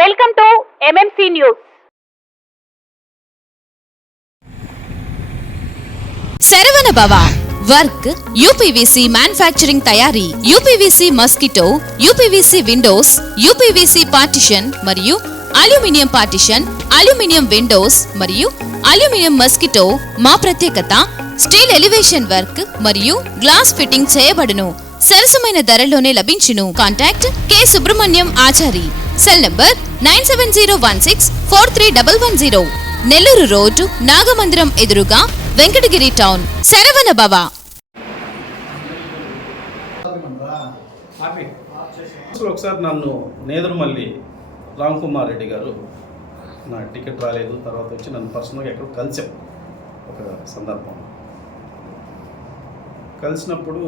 Welcome to MMC news. Saravana భవ work UPVC manufacturing తయారీ, UPVC mosquito, UPVC Windows, UPVC partition మరియు aluminium partition, aluminium Windows మరియు aluminium mosquito. మా ప్రత్యేకత steel elevation work మరియు glass fitting చేయబడును. సరసమైన ధరలోనే లభించును. Contact K Subrahmanyam Achari. Cell number 9701643110. Nellore road, Nagamandiram ఎదురుగా, వెంకటగిరి టౌన్. శరవణ భవ. ఒకసారి నన్ను నేదురుమల్లి రామ్ కుమార్ రెడ్డి గారు నా టికెట్ రాలేదు, తర్వాత వచ్చి నన్ను పర్సనల్గా ఎక్కడ కలిసాం. ఒక సందర్భం కలిసినప్పుడు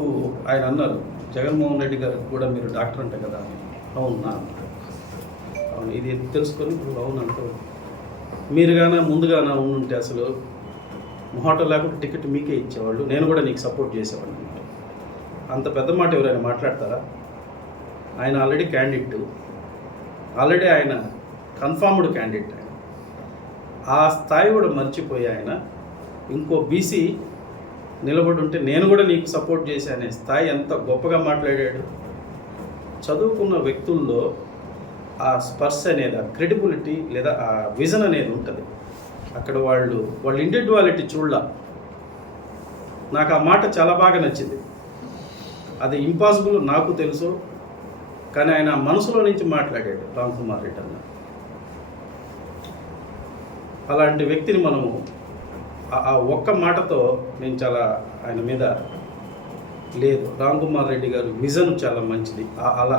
ఆయన అన్నారు, జగన్మోహన్ రెడ్డి గారికి కూడా మీరు డాక్టర్ అంట కదా అని. అవునా అన్నారు. అవును, ఇది తెలుసుకొని ఇప్పుడు అవునంటూ మీరు కానీ ముందుగానే ఉంటే అసలు మొహటం లేకుండా టికెట్ మీకే ఇచ్చేవాళ్ళు, నేను కూడా నీకు సపోర్ట్ చేసేవాడిని. అంత పెద్ద మాట ఎవరైనా మాట్లాడతారా? ఆయన ఆల్రెడీ క్యాండిడేట్, ఆల్రెడీ ఆయన కన్ఫర్మ్డ్ క్యాండిడేట్. ఆయన ఆ స్థాయి కూడా మర్చిపోయి ఆయన ఇంకో బీసీ నిలబడి ఉంటే నేను కూడా నీకు సపోర్ట్ చేశానే స్థాయి ఎంత గొప్పగా మాట్లాడాడు. చదువుకున్న వ్యక్తుల్లో ఆ స్పర్శ అనేది, ఆ క్రెడిబిలిటీ లేదా ఆ విజన్ అనేది ఉంటుంది. అక్కడ వాళ్ళ ఇండివిజువాలిటీ చూడాల. నాకు ఆ మాట చాలా బాగా నచ్చింది. అది ఇంపాసిబుల్ నాకు తెలుసు, కానీ ఆయన మనసులో నుంచి మాట్లాడాడు రామ్ కుమార్ రెడ్డి అన్న. అలాంటి వ్యక్తిని మనము ఆ ఒక్క మాటతో నేను చాలా ఆయన మీద లేదు, రామ్ కుమార్ రెడ్డి గారు విజన్ చాలా మంచిది, అలా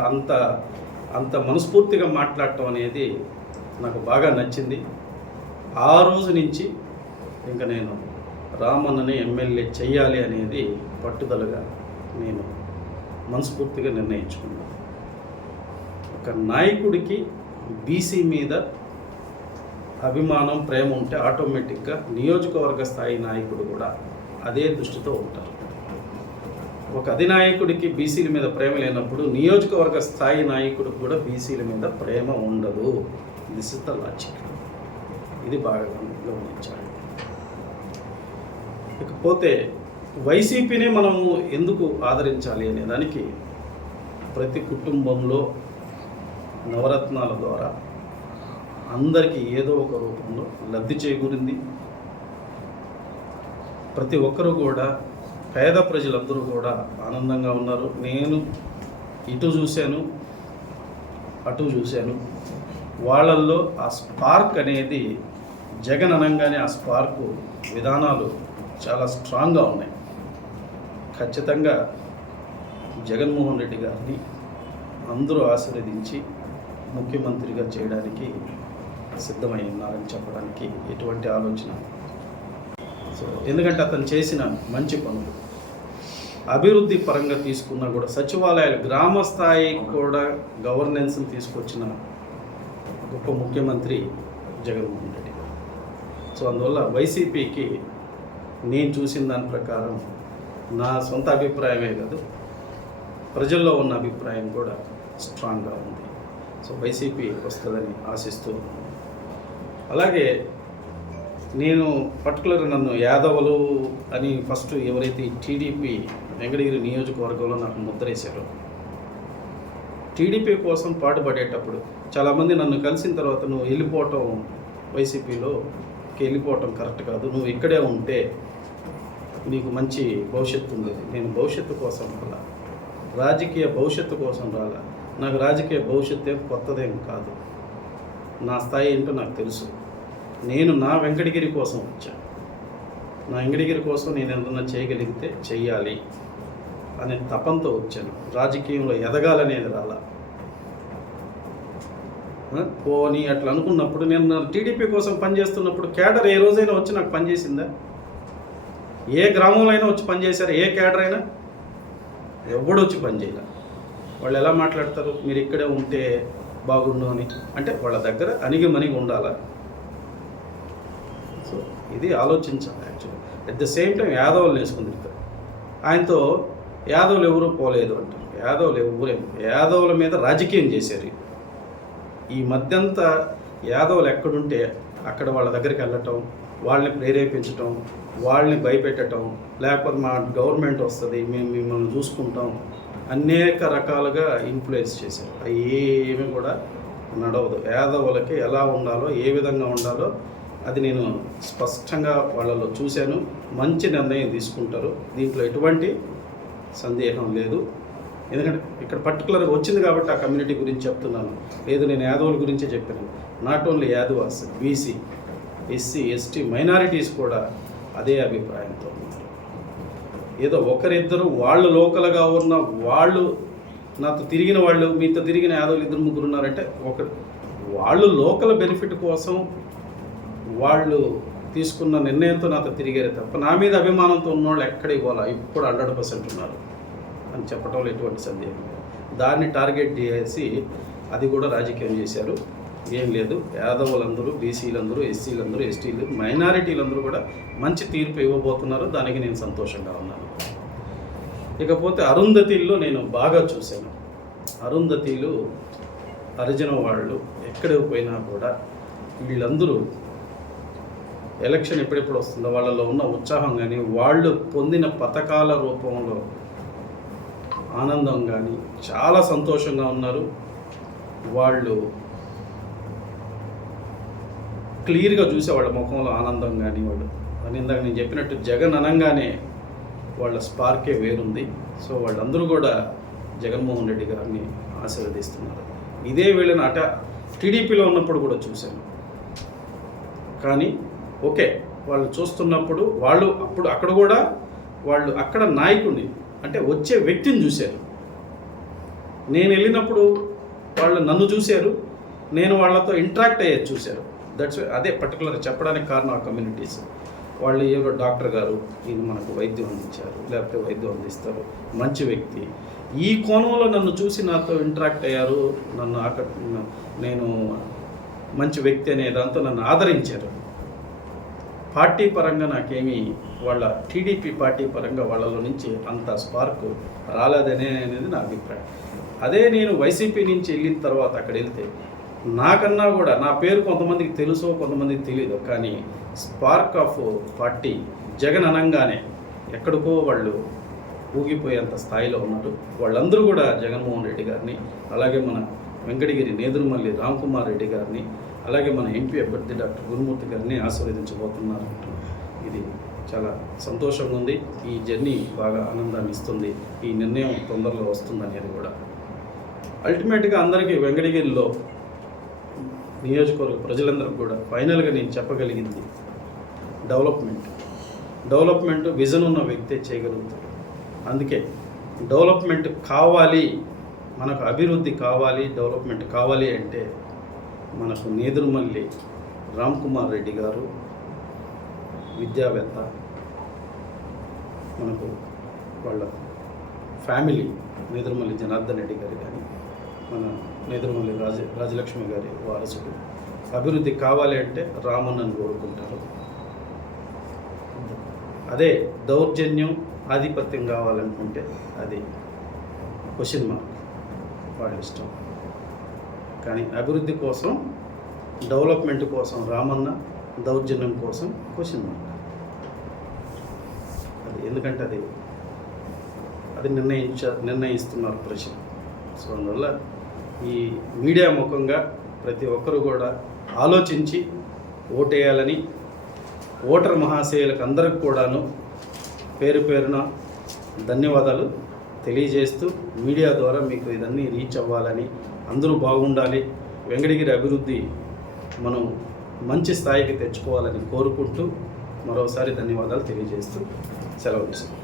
అంత మనస్ఫూర్తిగా మాట్లాడటం అనేది నాకు బాగా నచ్చింది. ఆ రోజు నుంచి ఇంకా నేను రామన్నని ఎమ్మెల్యే చెయ్యాలి అనేది పట్టుదలగా నేను మనస్ఫూర్తిగా నిర్ణయించుకున్నాను. ఒక నాయకుడికి బీసీ మీద అభిమానం, ప్రేమ ఉంటే ఆటోమేటిక్గా నియోజకవర్గ స్థాయి నాయకుడు కూడా అదే దృష్టితో ఉంటారు. ఒక అధినాయకుడికి బీసీల మీద ప్రేమ లేనప్పుడు నియోజకవర్గ స్థాయి నాయకుడికి కూడా బీసీల మీద ప్రేమ ఉండదు. This is the logic. ఇది బాగా గమనించాలి. ఇకపోతే వైసీపీనే మనము ఎందుకు ఆదరించాలి అనే దానికి ప్రతి కుటుంబంలో నవరత్నాల ద్వారా అందరికీ ఏదో ఒక రూపంలో లబ్ధి చేకూరింది. ప్రతి ఒక్కరూ కూడా, పేద ప్రజలందరూ కూడా ఆనందంగా ఉన్నారు. నేను ఇటు చూశాను, అటు చూశాను. వాళ్ళల్లో ఆ స్పార్క్ అనేది, జగన్ అనగానే ఆ స్పార్కు విధానాలు చాలా స్ట్రాంగ్గా ఉన్నాయి. ఖచ్చితంగా జగన్మోహన్ రెడ్డి గారిని అందరూ ఆశీర్వదించి ముఖ్యమంత్రిగా చేయడానికి సిద్ధమై ఉన్నారని చెప్పడానికి ఎటువంటి ఆలోచన. సో ఎందుకంటే అతను చేసిన మంచి పనులు, అభివృద్ధి పరంగా తీసుకున్నా కూడా, సచివాలయాలు గ్రామ స్థాయికి కూడా గవర్నెన్స్ని తీసుకొచ్చిన గొప్ప ముఖ్యమంత్రి జగన్మోహన్ రెడ్డి. సో అందువల్ల వైసీపీకి నేను చూసిన దాని ప్రకారం, నా సొంత అభిప్రాయమే కాదు, ప్రజల్లో ఉన్న అభిప్రాయం కూడా స్ట్రాంగ్గా ఉంది. సో వైసీపీ వస్తుందని ఆశిస్తూ, అలాగే నేను పర్టికులర్ నన్ను యాదవులు అని ఫస్ట్ ఎవరైతే టీడీపీ వెంకటగిరి నియోజకవర్గంలో నాకు ముద్రేశారో, టీడీపీ కోసం పాటుపడేటప్పుడు చాలామంది నన్ను కలిసిన తర్వాత నువ్వు వెళ్ళిపోవటం, వైసీపీలోకి వెళ్ళిపోవటం కరెక్ట్ కాదు, నువ్వు ఇక్కడే ఉంటే నీకు మంచి భవిష్యత్తు ఉంది. నేను భవిష్యత్తు కోసం రాలా, రాజకీయ భవిష్యత్తు కోసం రాలా. నాకు రాజకీయ భవిష్యత్తు ఏం కొత్తదేం కాదు. నా స్థాయి ఏంటో నాకు తెలుసు. నేను నా వెంకటగిరి కోసం వచ్చాను. నా వెంకటగిరి కోసం నేను ఏదన్నా చేయగలిగితే చెయ్యాలి అనే తపంతో వచ్చాను. రాజకీయంలో ఎదగాలనేది రాలా. పోనీ అట్లా అనుకున్నప్పుడు, నేను టీడీపీ కోసం పనిచేస్తున్నప్పుడు క్యాడర్ ఏ రోజైనా వచ్చి నాకు పనిచేసిందా? ఏ గ్రామంలో అయినా వచ్చి పనిచేశారు? ఏ క్యాడర్ అయినా? ఎవడు వచ్చి పనిచేయాలి. వాళ్ళు ఎలా మాట్లాడతారు, మీరు ఇక్కడే ఉంటే బాగుండు అని. అంటే వాళ్ళ దగ్గర అణిగిమణిగి ఉండాలా. సో ఇది ఆలోచించాలి. Actually at the same time యాదవులు వేసుకుని తిరుగుతారు. ఆయనతో యాదవులు ఎవరూ పోలేదు అంటారు. యాదవుల మీద రాజకీయం చేశారు. ఈ మధ్యంతా యాదవులు ఎక్కడుంటే అక్కడ వాళ్ళ దగ్గరికి వెళ్ళటం, వాళ్ళని ప్రేరేపించటం, వాళ్ళని భయపెట్టడం, లేకపోతే మా గవర్నమెంట్ వస్తుంది మేము మిమ్మల్ని చూసుకుంటాం, అనేక రకాలుగా ఇన్ఫ్లుయెన్స్ చేశారు. అవి ఏమీ కూడా నడవదు. యాదవులకి ఎలా ఉండాలో, ఏ విధంగా ఉండాలో అది నేను స్పష్టంగా వాళ్ళలో చూశాను. మంచి నిర్ణయం తీసుకుంటారు, దీంట్లో ఎటువంటి సందేహం లేదు. ఎందుకంటే ఇక్కడ పర్టికులర్గా వచ్చింది కాబట్టి ఆ కమ్యూనిటీ గురించి చెప్తున్నాను. లేదు నేను యాదవుల గురించే చెప్పాను. Not only Yadavs, BC, SC, ST, minorities కూడా అదే అభిప్రాయంతో ఉన్నారు. ఏదో ఒకరిద్దరు వాళ్ళు లోకల్గా ఉన్న వాళ్ళు, నాతో తిరిగిన వాళ్ళు, మీతో తిరిగిన యాదవులు 2-3 ఉన్నారంటే వాళ్ళు లోకల్ బెనిఫిట్ కోసం వాళ్ళు తీసుకున్న నిర్ణయంతో నాతో తిరిగారే తప్ప నా మీద అభిమానంతో ఉన్నవాళ్ళు ఎక్కడికి పోలా, ఇప్పుడు 100% ఉన్నారు అని చెప్పడంలో ఎటువంటి సందేహం లేదు. దాన్ని టార్గెట్ చేసి అది కూడా రాజకీయం చేశారు. ఏం లేదు, యాదవులందరూ, బీసీలందరూ, ఎస్సీలందరూ, ఎస్టీలు, మైనారిటీలందరూ కూడా మంచి తీర్పు ఇవ్వబోతున్నారు. దానికి నేను సంతోషంగా ఉన్నాను. ఇకపోతే అరుంధతిల్లో నేను బాగా చూశాను. అరుంధతిలు హరిజన వాళ్ళు ఎక్కడికి పోయినా కూడా వీళ్ళందరూ ఎలక్షన్ ఎప్పుడెప్పుడు వస్తుందో వాళ్ళలో ఉన్న ఉత్సాహం కానీ, వాళ్ళు పొందిన పథకాల రూపంలో ఆనందం కానీ చాలా సంతోషంగా ఉన్నారు. వాళ్ళు క్లియర్గా చూసే వాళ్ళ ముఖంలో ఆనందం కానీ, వాళ్ళు అని ఇందాక నేను చెప్పినట్టు జగన్ అనగానే వాళ్ళ స్పార్కే వేరుంది. సో వాళ్ళందరూ కూడా జగన్మోహన్ రెడ్డి గారిని ఆశీర్వదిస్తున్నారు. ఇదే వీళ్ళని టీడీపీలో ఉన్నప్పుడు కూడా చూశాను. కానీ ఓకే, వాళ్ళు చూస్తున్నప్పుడు వాళ్ళు అప్పుడు అక్కడ కూడా వాళ్ళు అక్కడ నాయకుడిని అంటే వచ్చే వ్యక్తిని చూశారు. నేను వెళ్ళినప్పుడు వాళ్ళు నన్ను చూశారు, నేను వాళ్ళతో ఇంటరాక్ట్ అయ్యేది చూశారు. అదే పర్టికులర్ చెప్పడానికి కారణం ఆ కమ్యూనిటీస్. వాళ్ళు ఎవరో డాక్టర్ గారు, ఈయన మనకు వైద్యం అందించారు, లేకపోతే వైద్యం అందిస్తారు, మంచి వ్యక్తి, ఈ కోణంలో నన్ను చూసి నాతో ఇంటరాక్ట్ అయ్యారు. నేను మంచి వ్యక్తి అనే దాంతో నన్ను ఆదరించారు. పార్టీ పరంగా నాకేమీ వాళ్ళ టీడీపీ పార్టీ పరంగా వాళ్ళలో నుంచి అంత స్పార్క్ రాలేదనే అనేది నా అభిప్రాయం. అదే నేను వైసీపీ నుంచి వెళ్ళిన తర్వాత అక్కడ వెళ్తే నాకన్నా కూడా నా పేరు కొంతమందికి తెలుసో కొంతమందికి తెలియదు, కానీ స్పార్క్ ఆఫ్ పార్టీ జగన్ అనగానే ఎక్కడికో వాళ్ళు ఊగిపోయేంత స్థాయిలో ఉన్నారు. వాళ్ళందరూ కూడా జగన్మోహన్ రెడ్డి గారిని, అలాగే మన వెంకటగిరి నేదురుమల్లి రామ్కుమార్ రెడ్డి గారిని, అలాగే మన ఎంపీ అభ్యర్థి డాక్టర్ గురుమూర్తి గారిని ఆశీర్వదించబోతున్నారు. ఇది చాలా సంతోషంగా ఉంది. ఈ జర్నీ బాగా ఆనందాన్ని ఇస్తుంది. ఈ నిర్ణయం తొందరలో వస్తుందనేది కూడా అల్టిమేట్గా అందరికీ వెంకటగిరిలో నియోజకవర్గ ప్రజలందరికీ కూడా ఫైనల్గా నేను చెప్పగలిగింది డెవలప్మెంట్ విజన్ ఉన్న వ్యక్తే చేయగలుగుతారు. అందుకే డెవలప్మెంట్ కావాలి, మనకు అభివృద్ధి కావాలి, డెవలప్మెంట్ కావాలి అంటే మనకు నేదురుమల్లి రామ్కుమార్ రెడ్డి గారు విద్యావేత్త, మనకు వాళ్ళ ఫ్యామిలీ నేదురుమల్లి జనార్దన్ రెడ్డి గారు కానీ, మన నేదురుమల్లి రాజలక్ష్మి గారి వారసుడు. అభివృద్ధి కావాలి అంటే రామన్నను కోరుకుంటారు. అదే దౌర్జన్యం, ఆధిపత్యం కావాలనుకుంటే అది క్వశ్చన్ మార్క్, వాళ్ళ ఇష్టం. కానీ అభివృద్ధి కోసం, డెవలప్మెంట్ కోసం రామన్న, దౌర్జన్యం కోసం క్వశ్చన్ మార్క్. అది ఎందుకంటే అది నిర్ణయిస్తున్నారు ప్రజలు. సో అందువల్ల ఈ మీడియా ముఖంగా ప్రతి ఒక్కరు కూడా ఆలోచించి ఓటేయాలని ఓటర్ మహాశయులకు అందరికి కూడాను పేరు పేరున ధన్యవాదాలు తెలియజేస్తూ, మీడియా ద్వారా మీకు ఇదన్నీ రీచ్ అవ్వాలని, అందరూ బాగుండాలి, వెంకటగిరి అభివృద్ధి మనం మంచి స్థాయికి తెచ్చుకోవాలని కోరుకుంటూ మరోసారి ధన్యవాదాలు తెలియజేస్తూ సెలవు తీసుకుంటాం.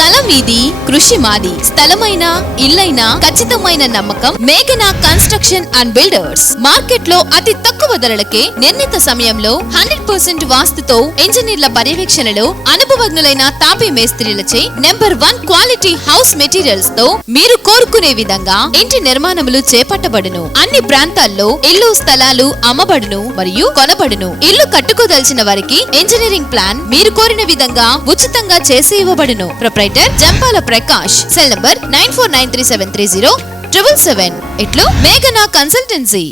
కల మీది, కృషి మాది. స్థలమైన, ఇల్లైన ఖచ్చితమైన నమ్మకం మేఘనా కన్స్ట్రక్షన్ అండ్ బిల్డర్స్. మార్కెట్ లో అతి తక్కువ ధరలకే నిర్ణీత సమయంలో 100% వాస్తుతో, ఇంజనీర్ల పర్యవేక్షణలో అనుభవజ్ఞులైన తాపీ మేస్త్రీలచే #1 క్వాలిటీ హౌస్ మెటీరియల్స్ తో మీరు కోరుకునే విధంగా ఇంటి నిర్మాణములు చేపట్టబడును. అన్ని ప్రాంతాల్లో ఇల్లు స్థలాలు అమ్మబడును మరియు కొనబడును. ఇల్లు కట్టుకోదలిచిన వారికి ఇంజనీరింగ్ ప్లాన్ మీరు కోరిన విధంగా ఉచితంగా చేసి ఇవ్వబడును. Proprietor Jampala Prakash. Cell number 9493730211. 777 ఇట్లు మేఘనా కన్సల్టెన్సీ.